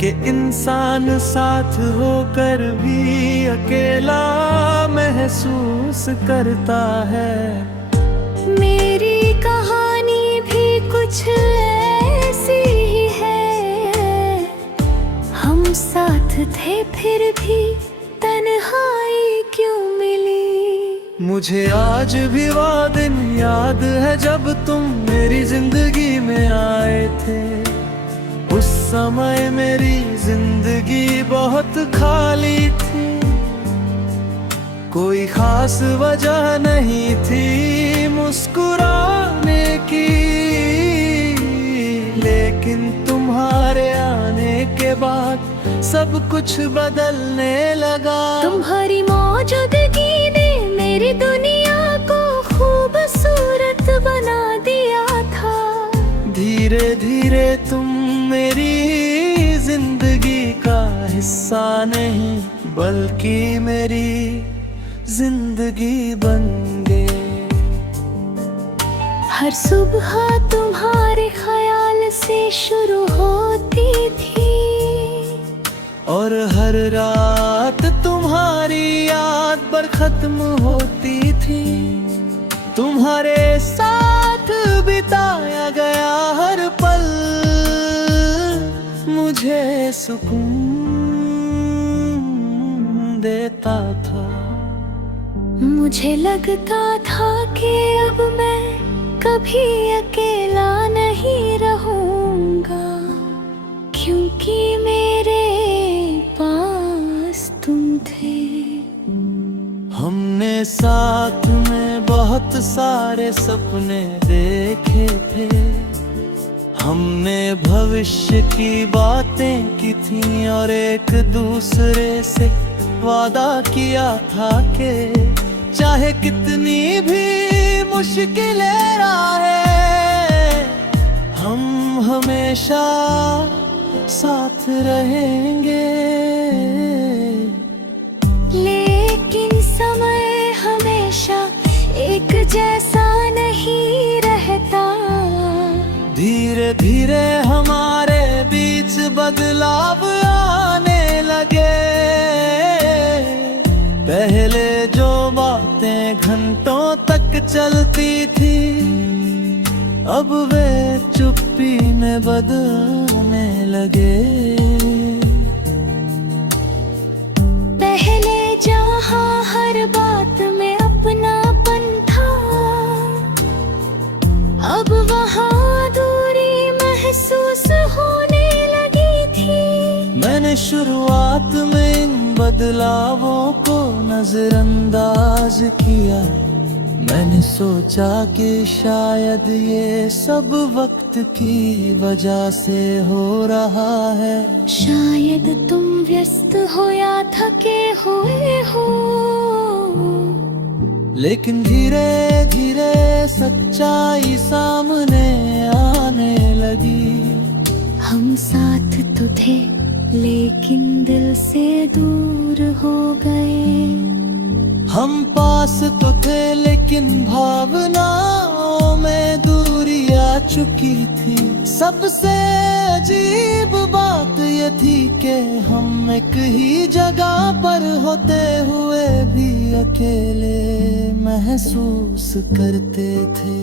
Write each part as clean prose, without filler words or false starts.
कि इंसान साथ होकर भी अकेला महसूस करता है। मेरी कहानी भी कुछ ऐसी ही है। हम साथ थे फिर भी तन्हाई क्यों मिली। मुझे आज भी वो दिन याद है जब तुम मेरी जिंदगी में आए थे। उस समय मेरी जिंदगी बहुत खाली थी, कोई खास वजह नहीं थी मुस्कुराने की। लेकिन तुम्हारे आने के बाद सब कुछ बदलने लगा। तुम्हारी मौजूदगी ने मेरी दुनिया को खूबसूरत बना दिया था। धीरे धीरे तुम मेरी जिंदगी का हिस्सा नहीं बल्कि मेरी जिंदगी बन गए। हर सुबह तुम्हारे ख्याल से शुरू होती थी और हर रात तुम्हारी याद पर खत्म होती थी। तुम्हारे साथ बिताया गया हर पल मुझे सुकून देता था। मुझे लगता था कि अब मैं कभी अकेला नहीं रहूंगा, क्योंकि मेरे पास तुम थे। हमने साथ में बहुत सारे सपने देखे थे। हमने भविष्य की बातें की थी और एक दूसरे से वादा किया था कि चाहे कितनी भी मुश्किलें राहें, हम हमेशा साथ रहेंगे। लेकिन समय हमेशा एक जैसा नहीं रहता। धीरे धीरे हमारे बीच बदलाव आने लगे। पहले जो बातें घंटों तक चलती थी अब वे चुप्पी में बदलने लगे। पहले जहाँ हर बात में अपनापन था, अब वहाँ दूरी महसूस होने लगी थी। मैंने शुरुआत में इन बदलावों को नजरअंदाज किया। मैंने सोचा कि शायद ये सब वक्त की वजह से हो रहा है। शायद तुम व्यस्त हो या थके हुए हो। लेकिन धीरे धीरे सच्चाई सामने आने लगी। हम साथ तो थे लेकिन दिल से दूर हो गए। हम पास तो थे लेकिन भावनाओं में दूरी आ चुकी थी। सबसे अजीब बात ये थी कि हम एक ही जगह पर होते हुए भी अकेले महसूस करते थे।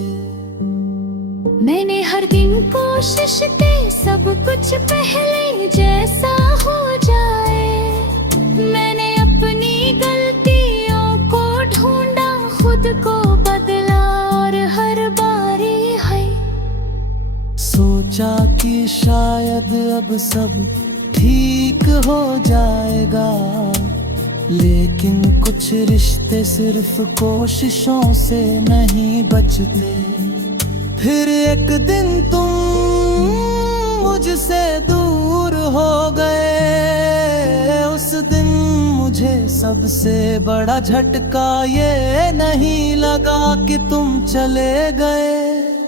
मैंने हर दिन कोशिश की सब कुछ पहले जैसा हो जाए। मैंने अपनी गलतियों को ढूंढा, खुद को बदला और हर बारी है सोचा कि शायद अब सब ठीक हो जाएगा। लेकिन कुछ रिश्ते सिर्फ कोशिशों से नहीं बचते। फिर एक दिन तुम मुझसे दूर हो गए। उस दिन मुझे सबसे बड़ा झटका ये नहीं लगा कि तुम चले गए।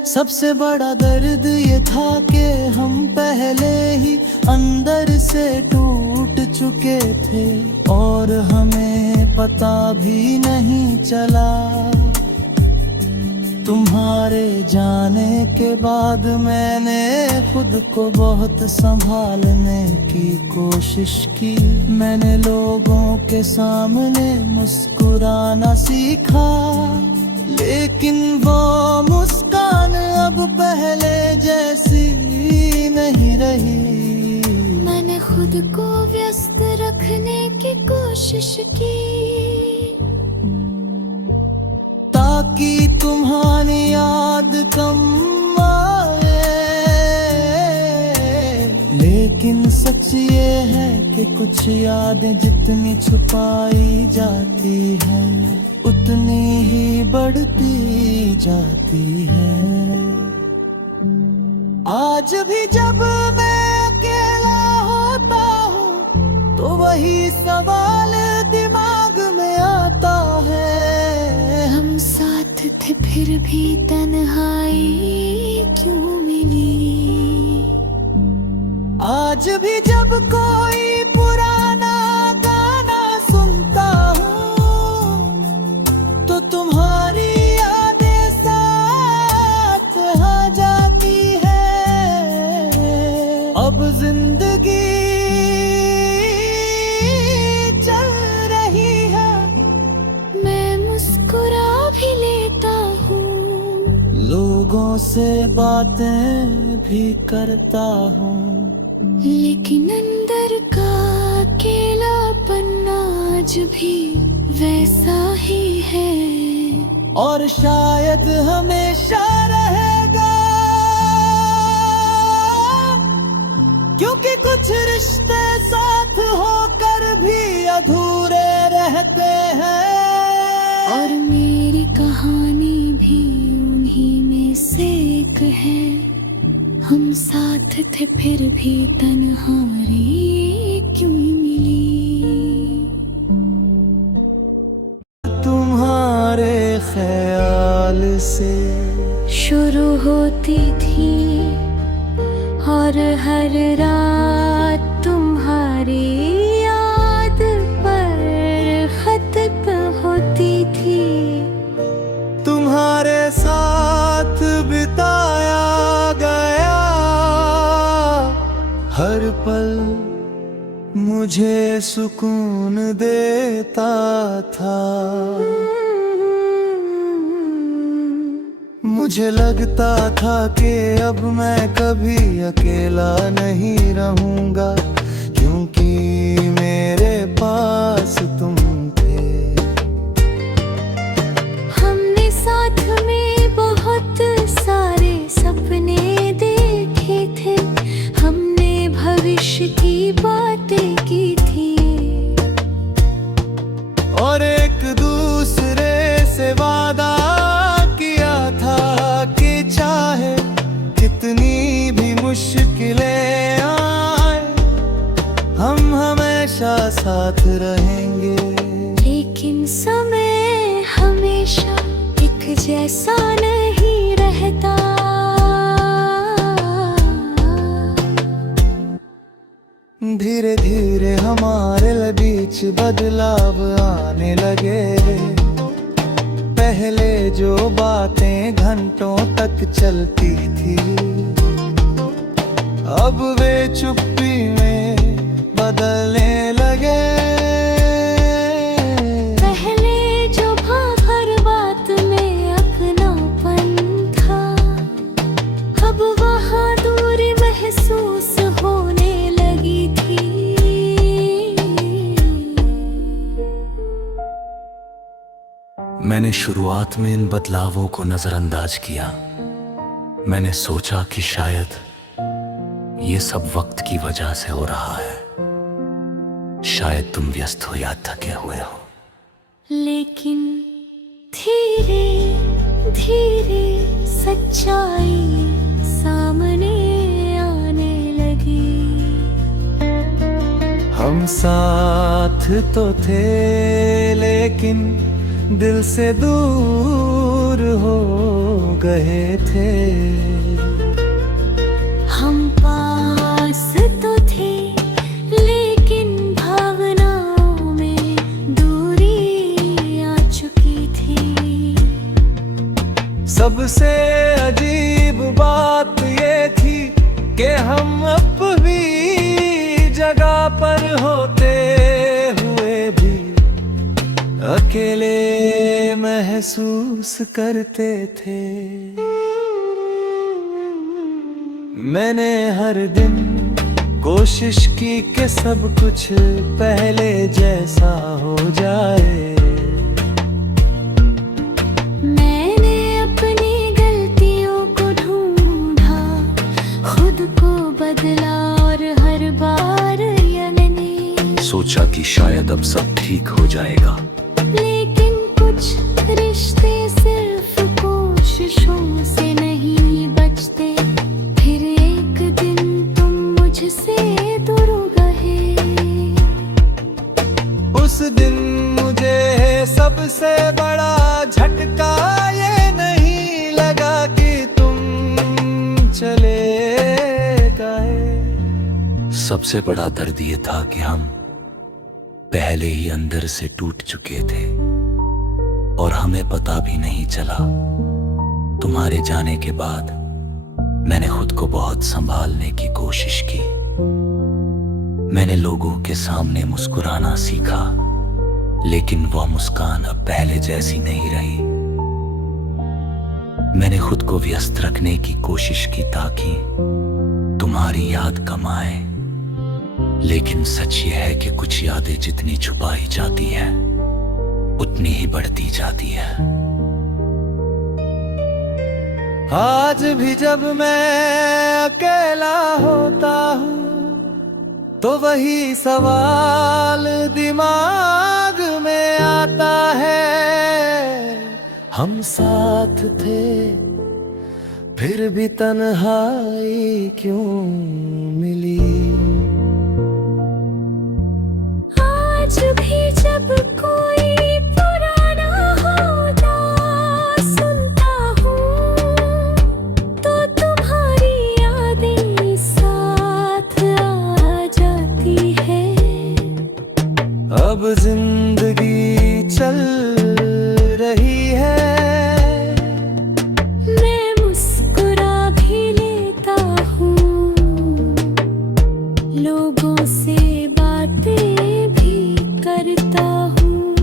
सबसे बड़ा दर्द ये था कि हम पहले ही अंदर से टूट चुके थे और हमें पता भी नहीं चला। तुम्हारे जाने के बाद मैंने खुद को बहुत संभालने की कोशिश की। मैंने लोगों के सामने मुस्कुराना सीखा, लेकिन वो मुस्कान अब पहले जैसी नहीं रही। मैंने खुद को व्यस्त रखने की कोशिश की, ताकि तुम्हारी याद कम आए। लेकिन सच ये है कि कुछ यादें जितनी छुपाई जाती हैं उतनी ही बढ़ती जाती है। आज भी जब मैं अकेला होता हूँ तो वही सवाल दिमाग में आता है। हम साथ थे फिर भी तन्हाई क्यों मिली। आज भी जब कोई पुराना गाना सुनता हूँ तो तुम्हारी यादें साथ आ जाती है। अब जिंदगी चल रही है, मैं मुस्कुरा भी लेता हूँ, लोगों से बातें भी करता हूँ, लेकिन अंदर का अकेलापन आज भी वैसा ही है। और शायद हमेशा रहेगा, क्योंकि कुछ रिश्ते साथ होकर भी अधूरे रहते हैं। और मेरी कहानी भी उन्हीं में से एक है। हम साथ थे फिर भी तन्हाई क्यों मिली। तुम्हारे ख्याल से शुरू होती थी और हर रात तुम्हारी याद पर खत्म होती थी। तुम्हारे साथ बिताया गया हर पल मुझे सुकून देता था। मुझे लगता था कि अब मैं कभी अकेला नहीं रहूंगा, क्योंकि मेरे पास तुम थे। हमने साथ में बहुत सारे सपने देखे थे, हमने भविष्य की बातें की थी, और एक दूसरे से वादा किया था कि चाहे कितनी भी मुश्किलें आए हम हमेशा साथ रहेंगे। लेकिन समय हमेशा एक जैसा नहीं रहता। धीरे धीरे हमारे बीच बदलाव आने लगे। पहले जो बातें घंटों तक चलती थी अब वे चुप्पी में बदलने लगे। पहले जो भाव हर बात में अपनापन था, अब वहाँ दूरी महसूस होने लगी थी। मैंने शुरुआत में इन बदलावों को नजरअंदाज किया। मैंने सोचा कि शायद ये सब वक्त की वजह से हो रहा है, शायद तुम व्यस्त हो या थके हुए हो। लेकिन धीरे धीरे सच्चाई सामने आने लगी। हम साथ तो थे लेकिन दिल से दूर हो गए थे। हम पास तो थे लेकिन भावनाओं में दूरी आ चुकी थी। सब जगह पर होते हुए भी अकेले महसूस करते थे। मैंने हर दिन कोशिश की कि सब कुछ पहले जैसा हो जाए। मैंने अपनी गलतियों को ढूंढा, खुद को बदला और हर बार ये मैंने सोचा कि शायद अब सब ठीक हो जाएगा। लेकिन कुछ रिश्ते सिर्फ कोशिशों से नहीं बचते। फिर एक दिन तुम मुझसे दूर गए। उस दिन मुझे सबसे बड़ा झटका ये नहीं लगा कि तुम चले गए। सबसे बड़ा दर्द ये था कि हम पहले ही अंदर से टूट चुके थे और हमें पता भी नहीं चला। तुम्हारे जाने के बाद मैंने खुद को बहुत संभालने की कोशिश की। मैंने लोगों के सामने मुस्कुराना सीखा, लेकिन वह मुस्कान अब पहले जैसी नहीं रही। मैंने खुद को व्यस्त रखने की कोशिश की ताकि तुम्हारी याद कम आए, लेकिन सच यह है कि कुछ यादें जितनी छुपाई जाती हैं उतनी ही बढ़ती जाती है। आज भी जब मैं अकेला होता हूँ तो वही सवाल दिमाग में आता है। हम साथ थे फिर भी तन्हाई क्यों मिली। आज भी जब कोई पुराना होता सुनता हूँ तो तुम्हारी यादें साथ आ जाती है। अब जिंदगी चल रही है, मैं मुस्कुरा भी लेता हूँ, लोगों से बातें भी करता हूँ।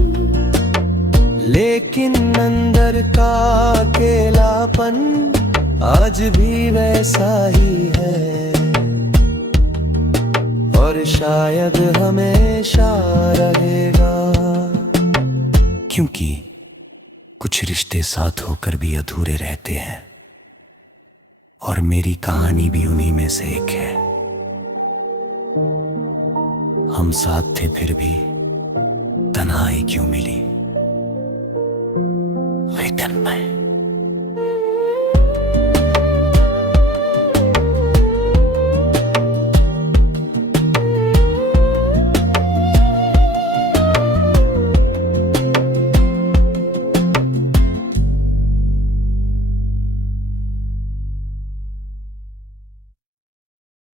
लेकिन अंदर का अकेलापन आज भी वैसा ही है और शायद हमेशा रहेगा। क्योंकि कुछ रिश्ते साथ होकर भी अधूरे रहते हैं और मेरी कहानी भी उन्हीं में से एक है। हम साथ थे फिर भी तन्हाई क्यों मिली। लेकिन मैं